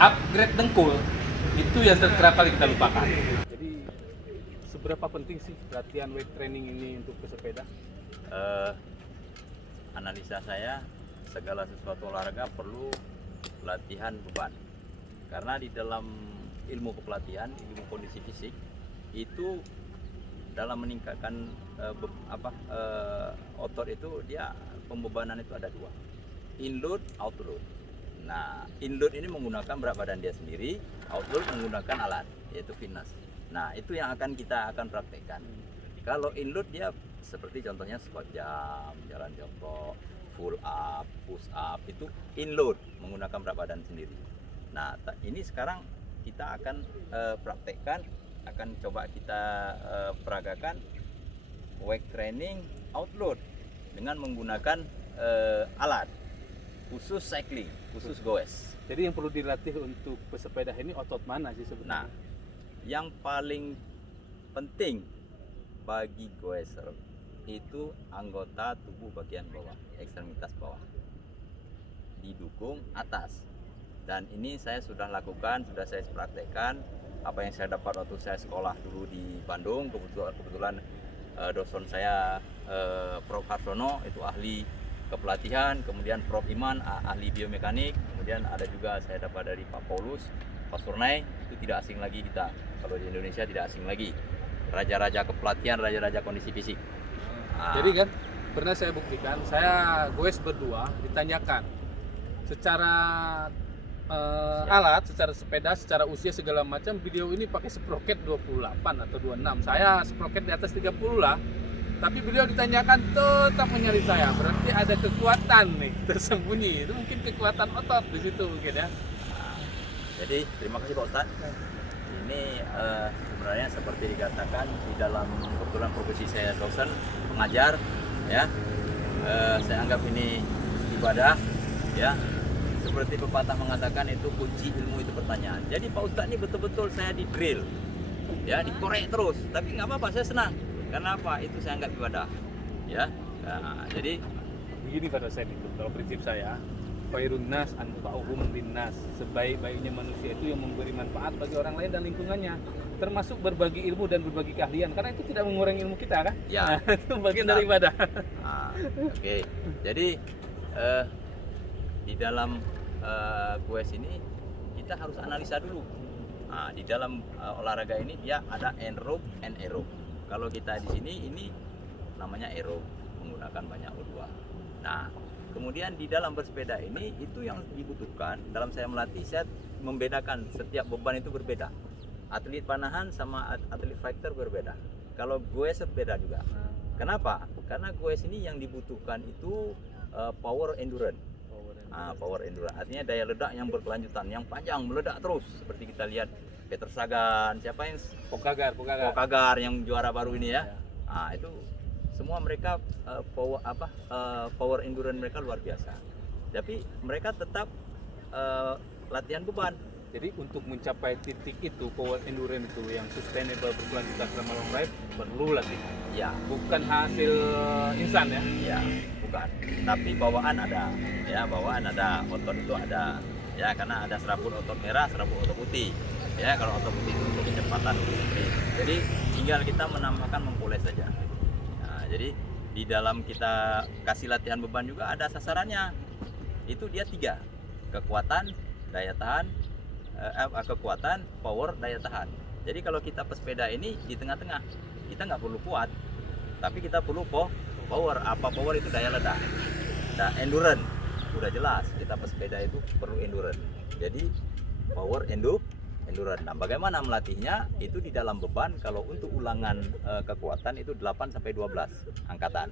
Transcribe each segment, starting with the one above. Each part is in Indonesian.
upgrade dengkul itu yang kerap kali kita lupakan. Jadi seberapa penting sih latihan weight training ini untuk pesepeda? Analisa saya, segala sesuatu olahraga perlu latihan beban. Karena di dalam ilmu kepelatihan, ilmu kondisi fisik itu dalam meningkatkan otot itu dia pembebanan itu ada dua, inload, outload. Nah, inload ini menggunakan berat badan dia sendiri, outload menggunakan alat yaitu fitness. Nah, itu yang kita akan praktekkan. Kalau inload dia seperti contohnya squat jump, jalan jongkok, full up, push up, itu inload menggunakan berat badan sendiri. Nah, ini sekarang kita akan praktekkan, akan coba kita peragakan weight training outload dengan menggunakan alat khusus cycling, khusus goes. Jadi yang perlu dilatih untuk pesepeda ini otot mana sih sebenarnya? Nah, yang paling penting bagi goeser itu anggota tubuh bagian bawah, ekstremitas bawah, didukung atas. Dan ini saya sudah lakukan, sudah saya praktekkan. Apa yang saya dapat waktu saya sekolah dulu di Bandung, kebetulan dosen saya Prof. Harsono itu ahli kepelatihan, kemudian Prof. Iman ahli biomekanik, kemudian ada juga saya dapat dari Pak Paulus, Pak Surnai, itu tidak asing lagi kita. Kalau di Indonesia tidak asing lagi. Raja-raja kepelatihan, raja-raja kondisi fisik. Jadi kan pernah saya buktikan, saya goes berdua ditanyakan secara alat, secara sepeda, secara usia segala macam, beliau ini pakai sprocket 28 atau 26. Saya sprocket di atas 30 lah. Tapi beliau ditanyakan tetap menyalip saya. Berarti ada kekuatan nih tersembunyi. Itu mungkin kekuatan otot di situ mungkin ya. Jadi terima kasih Pak Ustadz. Ini sebenarnya seperti dikatakan di dalam kebetulan profesi saya dosen, pengajar, ya. Saya anggap ini ibadah, ya. Seperti pepatah mengatakan itu kunci ilmu itu pertanyaan. Jadi Pak Ustadz ini betul-betul saya di drill, ya, dikorek terus. Tapi nggak apa-apa, saya senang. Karena apa? Itu saya anggap ibadah, ya. Nah, jadi begini pada saya itu, kalau prinsip saya, khairun nas anfa'uhum linnas, sebaik-baiknya manusia itu yang memberi manfaat bagi orang lain dan lingkungannya, termasuk berbagi ilmu dan berbagi keahlian, karena itu tidak mengurangi ilmu kita kan? Ya, nah, itu bagian dari ibadah. Oke. Jadi di dalam quest ini kita harus analisa dulu. Nah, di dalam olahraga ini dia ada anaerob and aerob. Kalau kita di sini ini namanya aerob, menggunakan banyak O2. Nah, kemudian di dalam bersepeda ini itu yang dibutuhkan. Dalam saya melatih, saya membedakan setiap beban itu berbeda. Atlet panahan sama atlet fighter berbeda. Kalau goes berbeda juga. Kenapa? Karena goes ini yang dibutuhkan itu power endurance. Power endurance artinya daya ledak yang berkelanjutan, yang panjang, meledak terus. Seperti kita lihat Peter Sagan, siapa yang Pogacar yang juara baru ini ya. Itu semua mereka power endurance mereka luar biasa. Tapi mereka tetap latihan beban. Jadi untuk mencapai titik itu, power endurance itu yang sustainable berkelanjutan selama long ride, perlu latihan. Ya, bukan hasil instan ya. Ya, bukan. Tapi bawaan ada. Ya, bawaan ada, otot itu ada. Ya, karena ada serabut otot merah, serabut otot putih. Ya, kalau otot putih itu untuk kecepatan, untuk sprint. Jadi tinggal kita menambahkan mempoles saja. Nah, jadi di dalam kita kasih latihan beban juga ada sasarannya. Itu dia 3. Kekuatan, daya tahan, kekuatan, power, daya tahan. Jadi kalau kita pesepeda ini di tengah-tengah, kita nggak perlu kuat, tapi kita perlu power. Apa power itu? Daya ledak. Nah, endurance udah jelas, kita pesepeda itu perlu endurance. Jadi power, endurance. Nah, bagaimana melatihnya? Itu di dalam beban. Kalau untuk ulangan kekuatan itu 8 sampai 12 angkatan.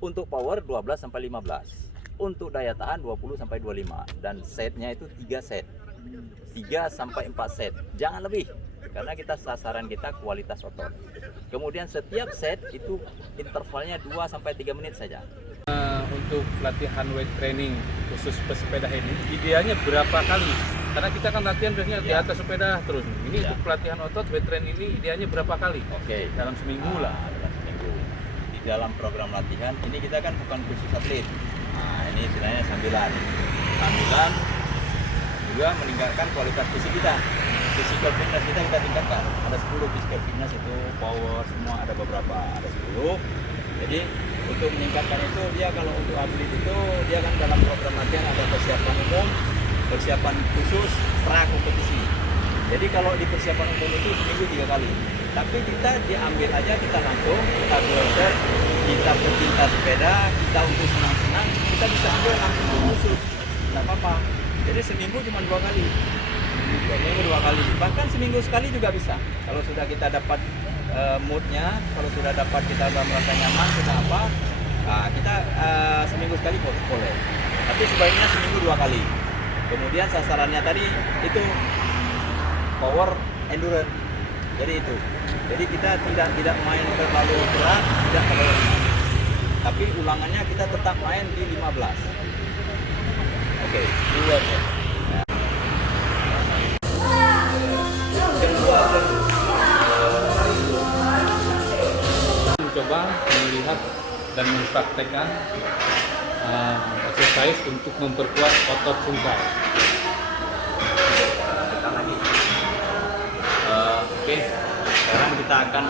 Untuk power 12 sampai 15. Untuk daya tahan 20 sampai 25 dan setnya itu 3 set. 3 sampai 4 set. Jangan lebih. Karena kita sasaran kita kualitas otot. Kemudian setiap set itu intervalnya 2 sampai 3 menit saja. Untuk latihan weight training khusus pesepeda ini idealnya berapa kali? Karena kita kan latihan biasanya di atas sepeda terus. Ini untuk pelatihan otot weight training ini idealnya berapa kali? Oke. Dalam seminggu lah. Dalam seminggu. Di dalam program latihan ini kita kan bukan khusus atlet. Nah, ini istilahnya sambilan juga meningkatkan kualitas fisik kita. Physical fitness kita tingkatkan. Ada 10 physical fitness itu, power semua ada beberapa, ada 10. Jadi untuk meningkatkan itu, dia kalau untuk atlet itu dia kan dalam program latihan ada persiapan umum, persiapan khusus, pra kompetisi. Jadi kalau di persiapan umum itu seminggu 3 kali. Tapi kita diambil aja, kita langsung, kita belajar, kita pecinta sepeda, kita untuk senang-senang, kita bisa ambil langsung khusus, nggak apa-apa. Jadi seminggu cuma 2 kali. Seminggu 2 kali, bahkan seminggu sekali juga bisa. Kalau sudah kita dapat moodnya, kalau sudah dapat kita udah merasa nyaman, kita apa, nah, kita seminggu sekali boleh. Tapi sebaiknya seminggu 2 kali. Kemudian sasarannya tadi itu power endurance. Jadi itu. Jadi kita tidak main terlalu berat, tidak terlalu ringan. Tapi ulangannya kita tetap main di 15. Oke, duluannya. Mencoba melihat dan mempraktekkan exercise untuk memperkuat otot sungkai. Lagi. Oke, sekarang kita akan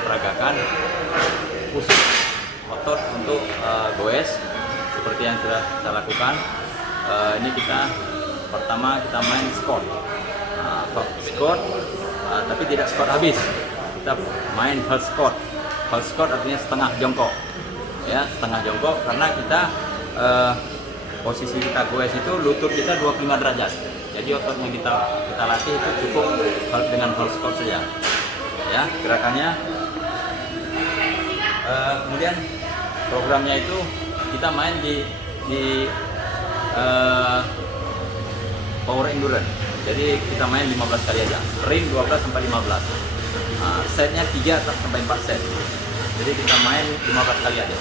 peragakan khusus otot untuk goes seperti yang sudah kita lakukan. Ini kita pertama kita main squat, squat, tapi tidak squat habis. Kita main half squat. Half squat artinya setengah jongkok, ya setengah jongkok karena kita posisi kita goes itu lutut kita 25 derajat. Jadi otot yang kita latih itu cukup dengan half squat saja. Ya, gerakannya. Kemudian programnya itu kita main di power endurance. Jadi kita main 15 kali aja. Ring 12 sampai 15. Setnya 3 sampai 4 set. Jadi kita main 15 kali aja.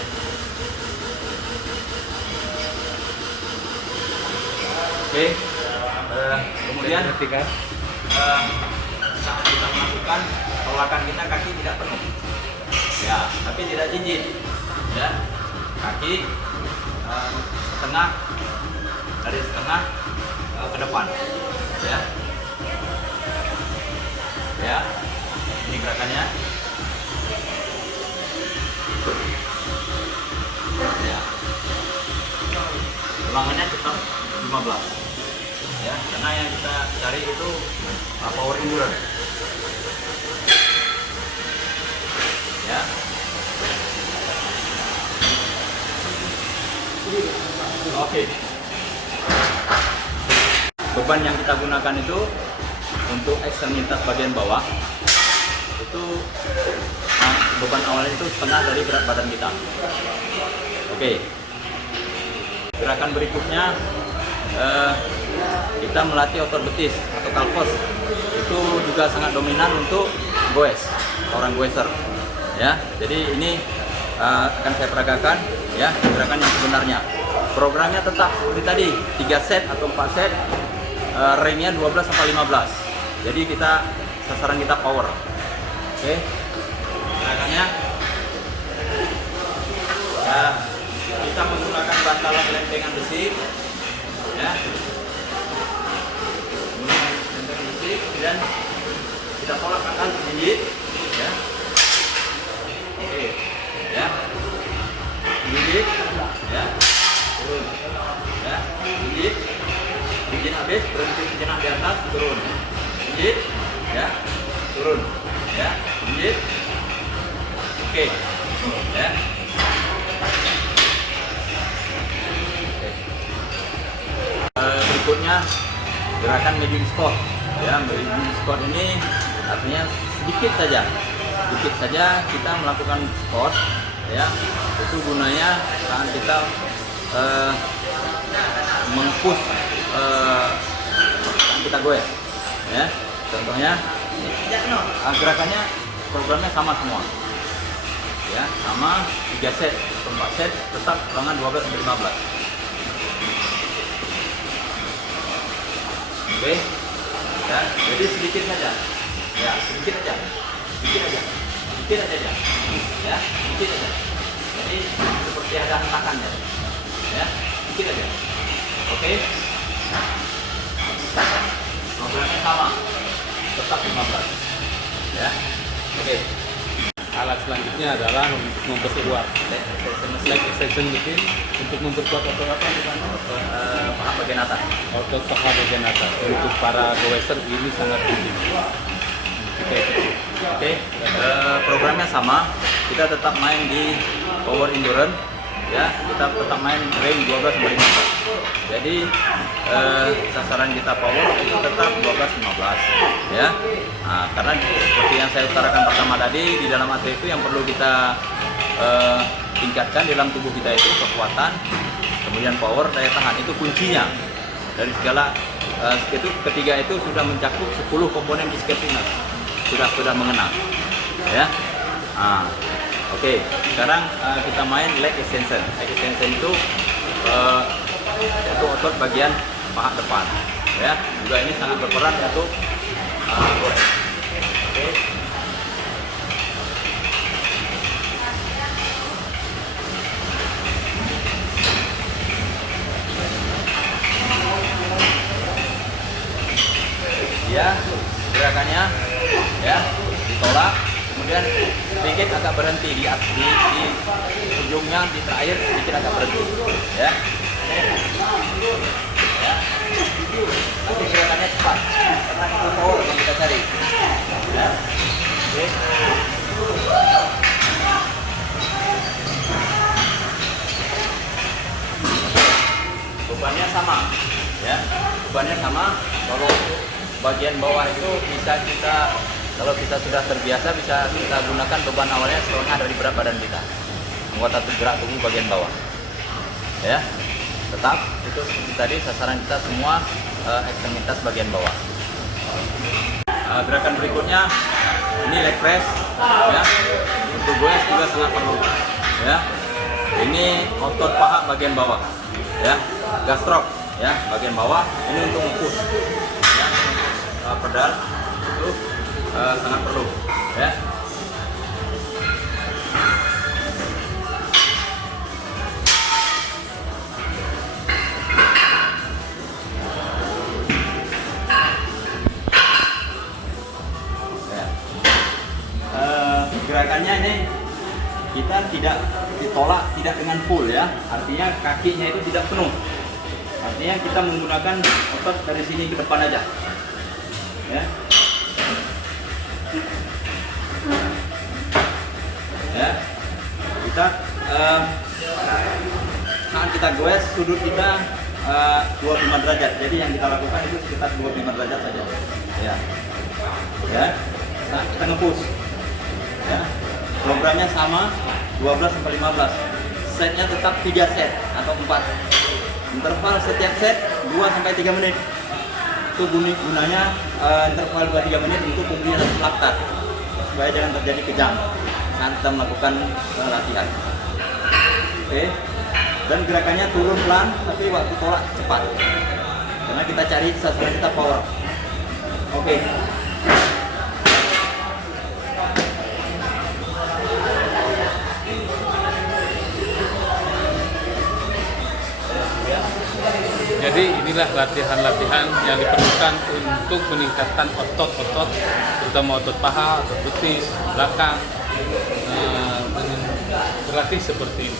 Oke. Kemudian saat kita melakukan tolakan kita kaki tidak penuh, ya, tapi tidak jinjit, ya, kaki setengah dari setengah ke depan, ya, ya, ini gerakannya, ya, ulangannya tetap 15. Ya, karena yang kita cari itu power endurance. Ya. Oke. Beban yang kita gunakan itu untuk ekstremitas bagian bawah itu beban awalnya itu setengah dari berat badan kita. Oke. Gerakan berikutnya kita melatih otot betis atau kalvos. Itu juga sangat dominan untuk goes, orang goeser, ya. Jadi ini akan saya peragakan, ya, gerakan yang sebenarnya. Programnya tetap seperti tadi, 3 set atau 4 set, ringnya 12 sampai 15. Jadi kita sasaran kita power. Oke, gerakannya ya, kita menggunakan bantalan lempengan besi, ya. Dan kita tolak kanan jinjit, ya. Oke, ya, jinjit, ya, turun, ya, jinjit, jinjit habis, berhenti sejenak di atas, turun, jinjit, ya, turun, ya, jinjit, oke, ya. Berikutnya gerakan medium squat. Ya, medium squat ini artinya sedikit saja kita melakukan squat, ya. Itu gunanya saat kita mengpush kita goes, ya. Contohnya gerakannya programnya sama semua, ya, sama 3 set atau 4 set, tetap ulangan 12 sampai 15. Oke, ya, jadi sedikit saja, ya, sedikit aja, ya, sedikit aja. Jadi seperti ada hentakannya, ya, sedikit aja. Oke. tetap 15. Ya. Oke. Alat selanjutnya adalah untuk memperkuat leg extension mesin untuk memperkuat otot apa di sana? Paha bagian atas. Otot paha bagian atas. Untuk para goeser ini sangat penting. Oke. Oke. Programnya sama. Kita tetap main di power endurance. Ya, kita tetap main range 12 sampai 15. Jadi sasaran kita power itu tetap 12-15 ya. Nah, karena seperti yang saya utarakan pertama tadi, di dalam AT itu yang perlu kita tingkatkan di dalam tubuh kita itu kekuatan, kemudian power, daya tahan, itu kuncinya dari segala itu. Ketiga itu sudah mencakup 10 komponen di skill fitness, sudah mengenal ya. Nah, oke, sekarang kita main leg extension. Leg extension itu untuk otot bagian paha depan, ya. Juga ini sangat berperan untuk goes. Oke. Ya, gerakannya, ya, ditolak. Kemudian sedikit agak berhenti di ujungnya, di terakhir sedikit agak berhenti ya. Nanti gerakannya cepat karena itu power yang kita cari ya. Oke. Bebannya sama ya, bebannya sama. Kalau bagian bawah itu bisa kita, kalau kita sudah terbiasa, bisa kita gunakan beban awalnya setengah dari berat badan kita, anggota gerak tubuh bagian bawah ya. Tetap itu seperti tadi, sasaran kita semua ekstremitas bagian bawah. Gerakan berikutnya ini leg press ya. Untuk goes juga sangat perlu ya. Ini otot paha bagian bawah ya, gastroc ya, bagian bawah. Ini untuk push ya, pedal itu sangat perlu ya. Gerakannya ini kita tidak ditolak, tidak dengan full ya, artinya kakinya itu tidak penuh, artinya kita menggunakan otot dari sini ke depan aja ya. Ya, kita saat kita goes, sudut kita 25 derajat, jadi yang kita lakukan itu sekitar 25 derajat saja ya. Ya, saat kita nge-push ya, programnya sama 12 sampai 15, setnya tetap 3 set atau 4, interval setiap set 2 sampai 3 menit. Itu gunanya interval 2-3 menit untuk pemulihan laktat supaya jangan terjadi kejang saat kita melakukan latihan. Oke, dan gerakannya turun pelan tapi waktu tolak cepat karena kita cari sasaran kita power. Oke. Jadi inilah latihan-latihan yang diperlukan untuk meningkatkan otot-otot, terutama otot paha, otot betis, belakang, berlatih seperti ini.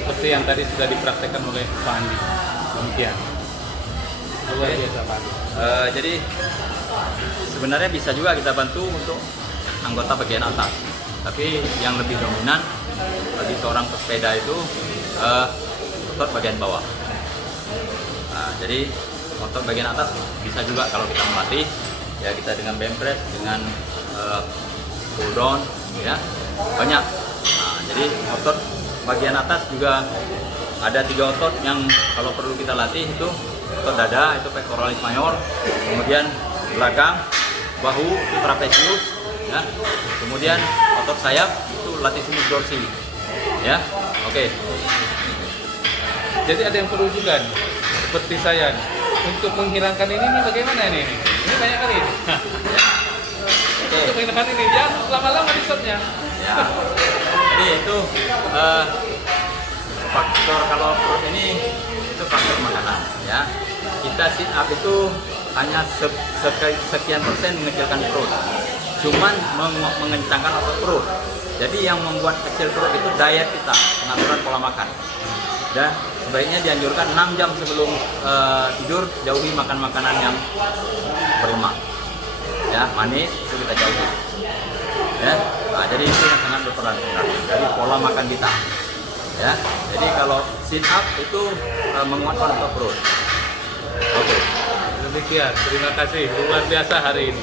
Seperti yang tadi sudah dipraktekkan oleh Pak Andi. Demikian. Luar biasa Pak Andi. Jadi sebenarnya bisa juga kita bantu untuk anggota bagian atas, tapi yang lebih dominan bagi seorang pesepeda itu otot bagian bawah. Nah, jadi otot bagian atas bisa juga kalau kita melatih ya, kita dengan bench press, dengan pull down ya, banyak. Nah, jadi otot bagian atas juga ada 3 otot yang kalau perlu kita latih, itu otot dada, itu pectoralis major, kemudian belakang bahu itu trapezius ya, kemudian otot sayap itu latissimus dorsi ya. Oke. Jadi ada yang perlu juga nih, seperti saya nih, untuk menghilangkan ini bagaimana nih? Ini banyak kali ini. Oke. Untuk menghilangkan ini, jangan lama-lama di stopnya. Ya. Jadi itu faktor, kalau ini itu faktor makanan ya. Kita sit up itu hanya sekian persen mengecilkan perut, cuman mengencangkan otot perut. Jadi yang membuat kecil perut itu diet kita, pengaturan pola makan. Dan sebaiknya dianjurkan 6 jam sebelum tidur jauhi makan makanan yang berlemak, ya, manis itu kita jauhi, ya. Nah, jadi itu yang sangat berperan sebenarnya dari pola makan kita, ya. Jadi kalau sit up itu menguatkan otot perut. Oke. Demikian, terima kasih luar biasa hari ini.